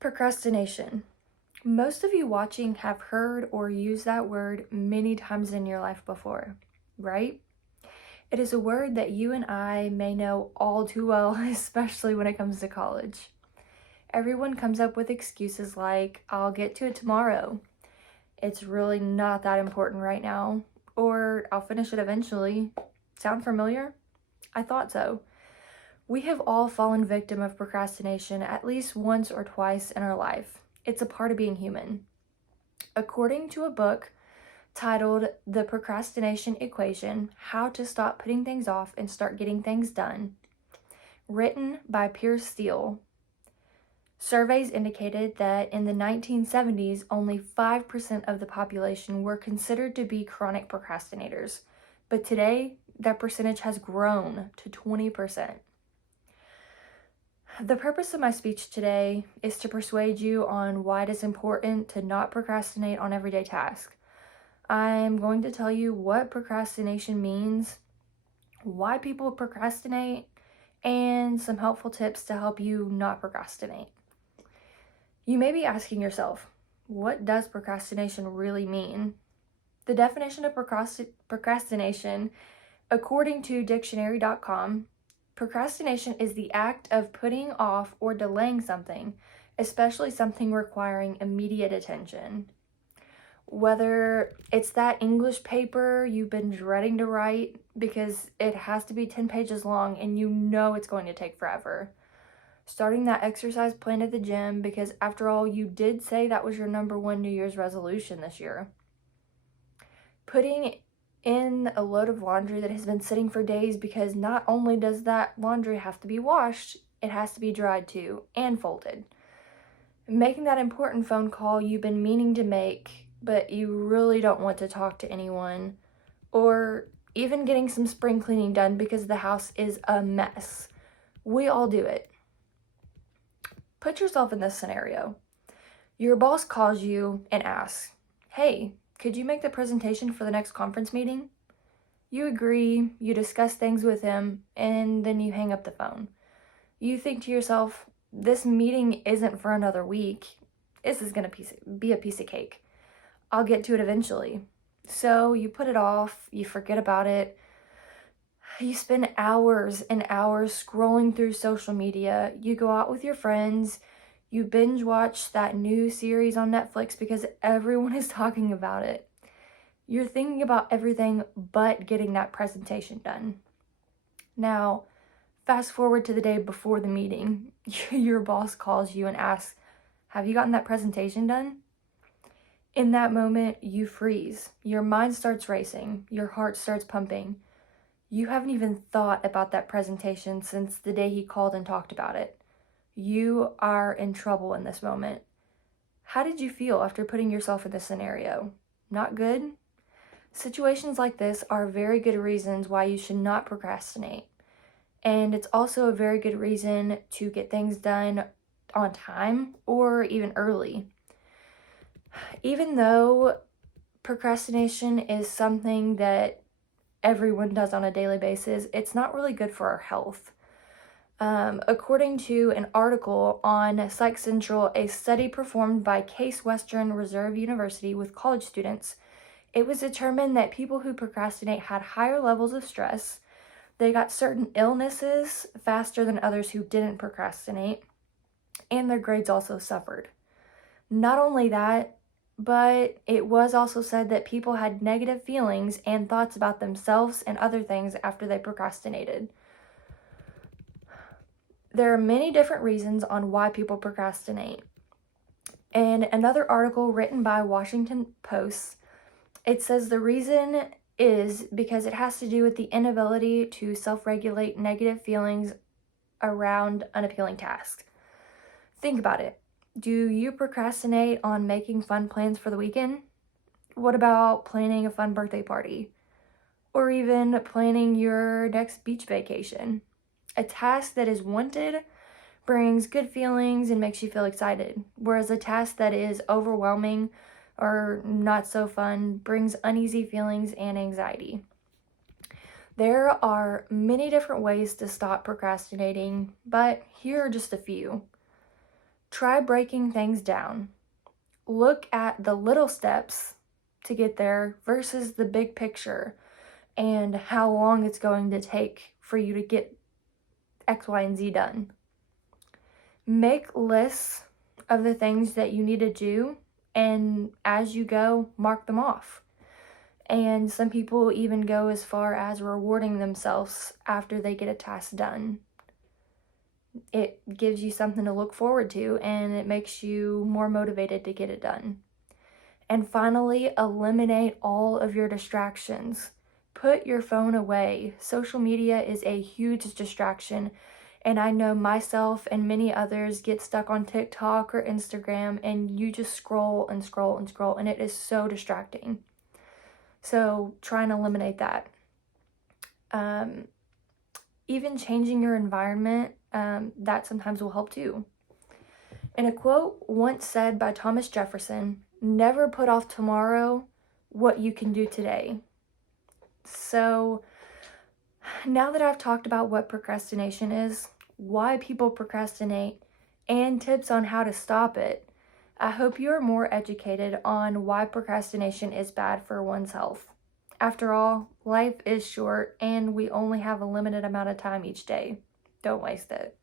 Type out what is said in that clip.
Procrastination. Most of you watching have heard or used that word many times in your life before, right? It is a word that you and I may know all too well, especially when it comes to college. Everyone comes up with excuses like, I'll get to it tomorrow. It's really not that important right now. Or I'll finish it eventually. Sound familiar? I thought so. We have all fallen victim of procrastination at least once or twice in our life. It's a part of being human. According to a book titled The Procrastination Equation: How to Stop Putting Things Off and Start Getting Things Done, written by Piers Steele, surveys indicated that in the 1970s, only 5% of the population were considered to be chronic procrastinators, but today that percentage has grown to 20%. The purpose of my speech today is to persuade you on why it is important to not procrastinate on everyday tasks. I'm going to tell you what procrastination means, why people procrastinate, and some helpful tips to help you not procrastinate. You may be asking yourself, what does procrastination really mean? The definition of procrastination, according to dictionary.com, procrastination is the act of putting off or delaying something, especially something requiring immediate attention. Whether it's that English paper you've been dreading to write because it has to be 10 pages long and you know it's going to take forever. Starting that exercise plan at the gym because after all, you did say that was your number one New Year's resolution this year. Putting in a load of laundry that has been sitting for days because not only does that laundry have to be washed, it has to be dried too and folded. Making that important phone call you've been meaning to make, but you really don't want to talk to anyone, or even getting some spring cleaning done because the house is a mess. We all do it. Put yourself in this scenario. Your boss calls you and asks, hey, could you make the presentation for the next conference meeting? You agree, you discuss things with him, and then you hang up the phone. You think to yourself, this meeting isn't for another week. This is going to be a piece of cake. I'll get to it eventually. So you put it off, you forget about it. You spend hours and hours scrolling through social media. You go out with your friends. You binge watch that new series on Netflix because everyone is talking about it. You're thinking about everything but getting that presentation done. Now, fast forward to the day before the meeting. Your boss calls you and asks, have you gotten that presentation done? In that moment, you freeze. Your mind starts racing. Your heart starts pumping. You haven't even thought about that presentation since the day he called and talked about it. You are in trouble in this moment. How did you feel after putting yourself in this scenario? Not good? Situations like this are very good reasons why you should not procrastinate. And it's also a very good reason to get things done on time or even early. Even though procrastination is something that everyone does on a daily basis, it's not really good for our health. According to an article on Psych Central, a study performed by Case Western Reserve University with college students, it was determined that people who procrastinate had higher levels of stress. They got certain illnesses faster than others who didn't procrastinate, and their grades also suffered. Not only that, but it was also said that people had negative feelings and thoughts about themselves and other things after they procrastinated. There are many different reasons on why people procrastinate. And another article written by Washington Post, it says the reason is because it has to do with the inability to self-regulate negative feelings around unappealing tasks. Think about it. Do you procrastinate on making fun plans for the weekend? What about planning a fun birthday party? Or even planning your next beach vacation? A task that is wanted brings good feelings and makes you feel excited, whereas a task that is overwhelming or not so fun brings uneasy feelings and anxiety. There are many different ways to stop procrastinating, but here are just a few. Try breaking things down. Look at the little steps to get there versus the big picture and how long it's going to take for you to get X, Y, and Z done. Make lists of the things that you need to do, and as you go, mark them off. And some people even go as far as rewarding themselves after they get a task done. It gives you something to look forward to, and it makes you more motivated to get it done. And finally, eliminate all of your distractions. Put your phone away. Social media is a huge distraction, and I know myself and many others get stuck on TikTok or Instagram, and you just scroll and scroll and scroll, and it is so distracting. So try and eliminate that. Even changing your environment, that sometimes will help too. In a quote once said by Thomas Jefferson, "Never put off tomorrow what you can do today." So now that I've talked about what procrastination is, why people procrastinate, and tips on how to stop it, I hope you are more educated on why procrastination is bad for one's health. After all, life is short and we only have a limited amount of time each day. Don't waste it.